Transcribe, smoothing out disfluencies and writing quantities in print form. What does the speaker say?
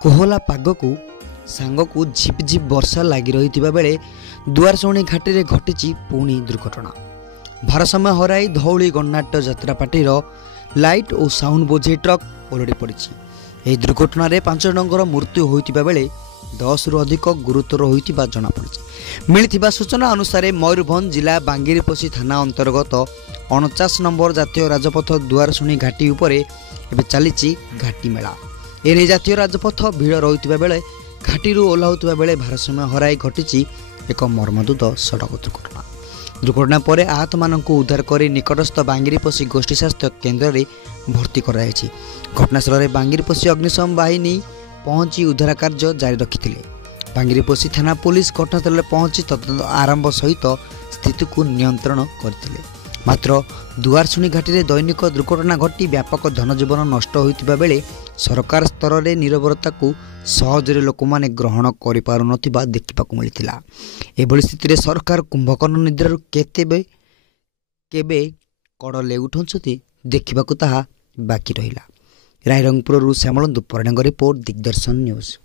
कोहला पागकू सांगकू झिपझिप वर्षा लगी रही बेले दुआरसुणी घाटी में घटी पुणी दुर्घटना। भारसाम्य हराई धौली गन्नाट यात्रा पार्टीर लाइट और साउंड बोझे ट्रक ओलड़ी पड़ी। यह दुर्घटना 5 जणଙ୍କର मृत्यु होता बेले 10 रु अधिक गुरुतर होता जमापड़ी। मिलता सूचना अनुसार मयूरभंज जिला बांगिरपोशी थाना अंतर्गत 49 नंबर जातीय राजपथ दुआरसुणी घाटी उपरे चली घाटी मेला। एने जातीय राजपथ भिड़ रही बेले घाटी ओह्लाउता बेले भारसाम्य हराई घटी एक मर्मदुद सड़क दुर्घटना। दुर्घटना पर आहत मानक उद्धार कर निकटस्थ बांगिरपोशी गोष्ठी स्वास्थ्य केन्द्र में भर्ती कराई। घटनास्थल में बांगिरपोशी अग्निशम बाहिनी पहुंची उद्धार कार्य जारी रखी। बांगिरपोशी थाना पुलिस घटनास्थल में पहुंची तदंत आरंभ सहित स्थिति को नियंत्रण करते। मात्र दुआरसुणी घाटी में दैनिक दुर्घटना घटी व्यापक धनजीवन नष्ट होता बेले सरकार स्तर में निरवरता को सहजरे लोक मैंने ग्रहण कर देखा मिलता। एभली स्थिति सरकार कुंभकर्ण निद्रारू केबे कड़ लेउठुंचती देखा ताहा बाकी रहिला। रायरंगपुर श्यामलंदु परिणाम रिपोर्ट दिग्दर्शन न्यूज।